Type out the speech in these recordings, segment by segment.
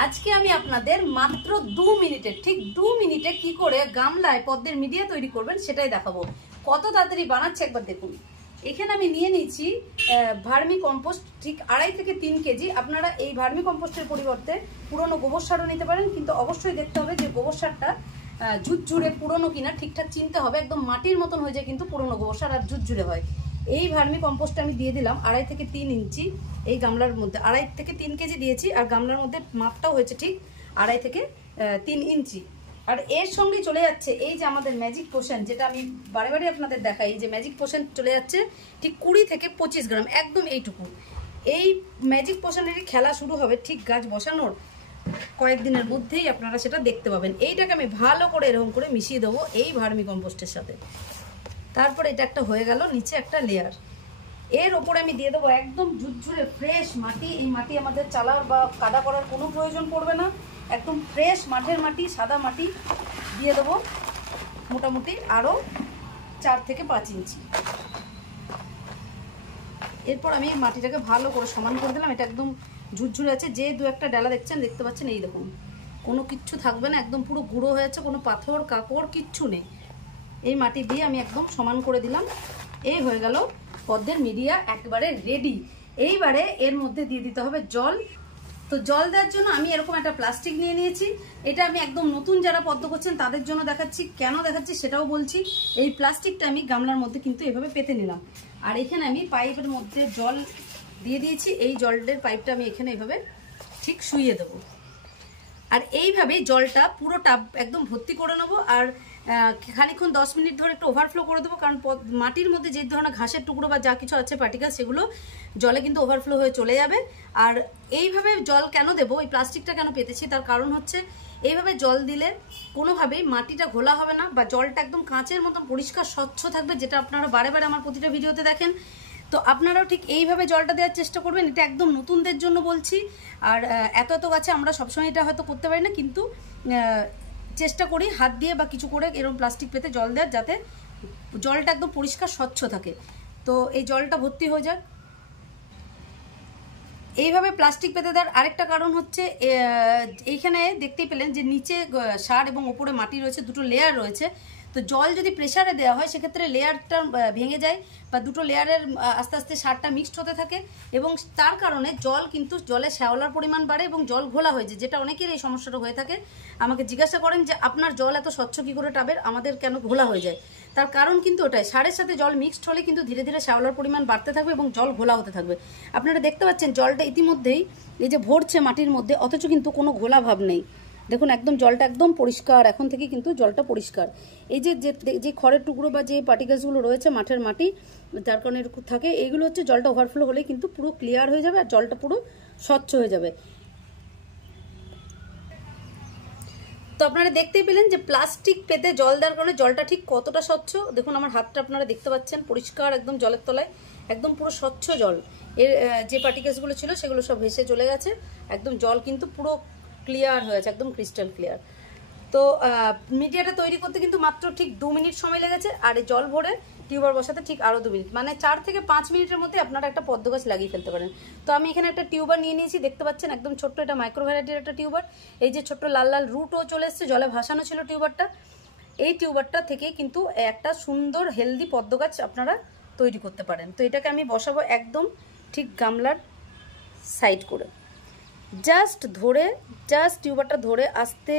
আজকে আমি আপনাদের মাত্র 2 মিনিটে, ঠিক 2 মিনিটে কি করে গামলায় পদ্মের মিডিয়া তৈরি করবেন সেটাই দেখাবো। কত তাড়াতাড়ি বানাচ্ছে একবার দেখুন। এখানে আমি নিয়ে নিয়েছি ভার্মি কম্পোস্ট, ঠিক 2.5 থেকে 3 কেজি। আপনারা এই ভার্মি কম্পোস্টের পরিবর্তে পুরনো গোবর সারও নিতে পারেন, কিন্তু অবশ্যই দেখতে হবে যে গোবর সারটা ঝুরঝুরে পুরনো কিনা ঠিকঠাক চিনতে হবে। একদম মাটির মতন হয়ে যায় কিন্তু পুরনো গোবর সার, আর ঝুরঝুরে হয়। এই ভার্মি কম্পোস্টটা আমি দিয়ে দিলাম 2.5 থেকে 3 ইঞ্চি এই গামলার মধ্যে। 2.5 থেকে 3 কেজি দিয়েছি, আর গামলার মধ্যে মাপটাও হয়েছে ঠিক 2.5 থেকে 3 ইঞ্চি। আর এর সঙ্গে চলে যাচ্ছে এই যে আমাদের ম্যাজিক পোশন, যেটা আমি বারে বারে আপনাদের দেখাই। এই যে ম্যাজিক পোশন চলে যাচ্ছে ঠিক 20 থেকে 25 গ্রাম, একদম এইটুকু। এই ম্যাজিক পোশনেরই খেলা শুরু হবে ঠিক গাছ বসানোর কয়েকদিনের মধ্যেই, আপনারা সেটা দেখতে পাবেন। এইটাকে আমি ভালো করে এরকম করে মিশিয়ে দেবো এই ভার্মি কম্পোস্টের সাথে। তারপর এটা একটা হয়ে গেল, নিচে একটা লেয়ার। এর ওপরে আমি দিয়ে দেবো একদম ঝুরঝুরে ফ্রেশ মাটি। এই মাটি আমাদের চালার বা কাদা করার কোনো প্রয়োজন পড়বে না, একদম ফ্রেশ মাঠের মাটি, সাদা মাটি দিয়ে দেবো মোটামুটি আরও 4 থেকে 5 ইঞ্চি। এরপর আমি মাটিটাকে ভালো করে সমান করে দিলাম। এটা একদম ঝুরঝুরে আছে, যে 2-1টা ডালা দেখতে পাচ্ছেন, এই দেখুন কোনো কিচ্ছু থাকবে না, একদম পুরো গুঁড়ো হয়েছে, কোনো পাথর কাপড় কিচ্ছু নেই। এই মাটি দিয়ে আমি একদম সমান করে দিলাম। এই হয়ে গেল পদ্মের মিডিয়া একেবারে রেডি। এইবারে এর মধ্যে দিয়ে দিতে হবে জল। তো জল দেওয়ার জন্য আমি এরকম একটা প্লাস্টিক নিয়ে নিয়েছি। এটা আমি একদম নতুন যারা পদ্ম করছেন তাদের জন্য দেখাচ্ছি। কেন দেখাচ্ছি সেটাও বলছি। এই প্লাস্টিকটা আমি গামলার মধ্যে কিন্তু এভাবে পেতে নিলাম, আর এখানে আমি পাইপের মধ্যে জল দিয়ে দিয়েছি। এই জলের পাইপটা আমি এখানে এইভাবে ঠিক শুইয়ে দেবো, আর এইভাবেই জলটা পুরো টাব একদম ভর্তি করে নেবো। আর খানিকক্ষণ 10 মিনিট ধরে একটু ওভারফ্লো করে দেবো, কারণ মাটির মধ্যে যে ধরনের ঘাসের টুকরো বা যা কিছু আছে পার্টিকেল, সেগুলো জলে কিন্তু ওভারফ্লো হয়ে চলে যাবে। আর এইভাবে জল কেন দেবো, এই প্লাস্টিকটা কেন পেতেছি, তার কারণ হচ্ছে এইভাবে জল দিলে কোনোভাবেই মাটিটা ঘোলা হবে না, বা জলটা একদম কাঁচের মতন পরিষ্কার স্বচ্ছ থাকবে, যেটা আপনারা বারে বারে আমার প্রতিটা ভিডিওতে দেখেন। তো আপনারাও ঠিক এইভাবে জলটা দেওয়ার চেষ্টা করবেন। এটা একদম নতুনদের জন্য বলছি। আর এত গাছে আমরা সবসময় এটা হয়তো করতে পারি না, কিন্তু চেষ্টা করি হাত দিয়ে বা কিছু করে এরকম প্লাস্টিক পেতে জল দেওয়ার, যাতে জলটা একদম পরিষ্কার স্বচ্ছ থাকে। তো এই জলটা ভর্তি হয়ে যাক। এইভাবে প্লাস্টিক পেতে দেওয়ার আরেকটা কারণ হচ্ছে, এইখানে দেখতেই পেলেন যে নিচে সার এবং ওপরে মাটি রয়েছে, দুটো লেয়ার রয়েছে। তো জল যদি প্রেসারে দেওয়া হয় সেক্ষেত্রে লেয়ারটা ভেঙে যায়, বা দুটো লেয়ারের আস্তে আস্তে সারটা মিক্সড হতে থাকে, এবং তার কারণে জল কিন্তু জলে শ্যাওলার পরিমাণ বাড়ে এবং জল ঘোলা হয়ে যায়, যেটা অনেকের এই সমস্যাটা হয়ে থাকে। আমাকে জিজ্ঞাসা করেন যে আপনার জল এত স্বচ্ছ কী করে টাবের, আমাদের কেন ঘোলা হয়ে যায়। তার কারণ কিন্তু ওটাই, সারের সাথে জল মিক্সড হলে কিন্তু ধীরে ধীরে শ্যাওলার পরিমাণ বাড়তে থাকবে এবং জল ঘোলা হতে থাকবে। আপনারা দেখতে পাচ্ছেন জলটা ইতিমধ্যেই এই যে ভরছে মাটির মধ্যে, অথচ কিন্তু কোনো ঘোলা ভাব নেই। দেখুন একদম জলটা একদম পরিষ্কার, এখন থেকে কিন্তু জলটা পরিষ্কার। এই যে খড়ের টুকরো বা যে পার্টিকেলসগুলো রয়েছে মাঠের মাটি, যার কারণে এরকম থাকে, এইগুলো হচ্ছে জলটা ওভারফ্লো হলে কিন্তু পুরো ক্লিয়ার হয়ে যাবে, আর জলটা পুরো স্বচ্ছ হয়ে যাবে। তো আপনারা দেখতেই পেলেন যে প্লাস্টিক পেতে জল দেওয়ার কারণে জলটা ঠিক কতটা স্বচ্ছ। দেখুন আমার হাতটা আপনারা দেখতে পাচ্ছেন, পরিষ্কার একদম জলের তলায়, একদম পুরো স্বচ্ছ জল। এর যে পার্টিকেলসগুলো ছিল সেগুলো সব ভেসে চলে গেছে, একদম জল কিন্তু পুরো ক্লিয়ার হয়েছে, একদম ক্রিস্টাল ক্লিয়ার। তো মিডিয়াটা তৈরি করতে কিন্তু মাত্র ঠিক 2 মিনিট সময় লেগেছে, আর এই জল ভরে টিউবার বসাতে ঠিক আরও 2 মিনিট, মানে 4 থেকে 5 মিনিটের মধ্যে আপনারা একটা পদ্ম গাছ লাগিয়ে ফেলতে পারেন। তো আমি এখানে একটা টিউবার নিয়ে নিয়েছি, দেখতে পাচ্ছেন একদম ছোট্ট, এটা মাইক্রো ভ্যারাইটির একটা টিউবার। এই যে ছোট্ট লাল লাল রুটও চলে এসছে, জলে ভাসানো ছিল টিউবারটা। এই টিউবারটা থেকে কিন্তু একটা সুন্দর হেলদি পদ্ম গাছ আপনারা তৈরি করতে পারেন। তো এটাকে আমি বসাবো একদম ঠিক গামলার সাইড করে, জাস্ট টিউবারটা ধরে আস্তে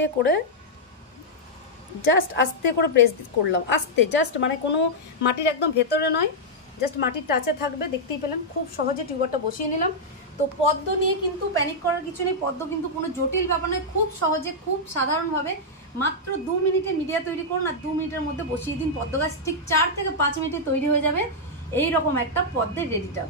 করে প্রেস করলাম, জাস্ট মানে কোনো মাটির একদম ভেতরে নয়, জাস্ট মাটির টাচে থাকবে। দেখতেই পেলাম খুব সহজে টিউবারটা বসিয়ে নিলাম। তো পদ্ম নিয়ে কিন্তু প্যানিক করার কিছু নেই, পদ্ম কিন্তু কোনো জটিল ব্যাপার নয়, খুব সহজে খুব সাধারণভাবে মাত্র 2 মিনিটে মিডিয়া তৈরি করুন, আর 2 মিনিটের মধ্যে বসিয়ে দিন পদ্ম গাছ, ঠিক 4 থেকে 5 মিনিটে তৈরি হয়ে যাবে এইরকম একটা পদ্মের রেডিটা।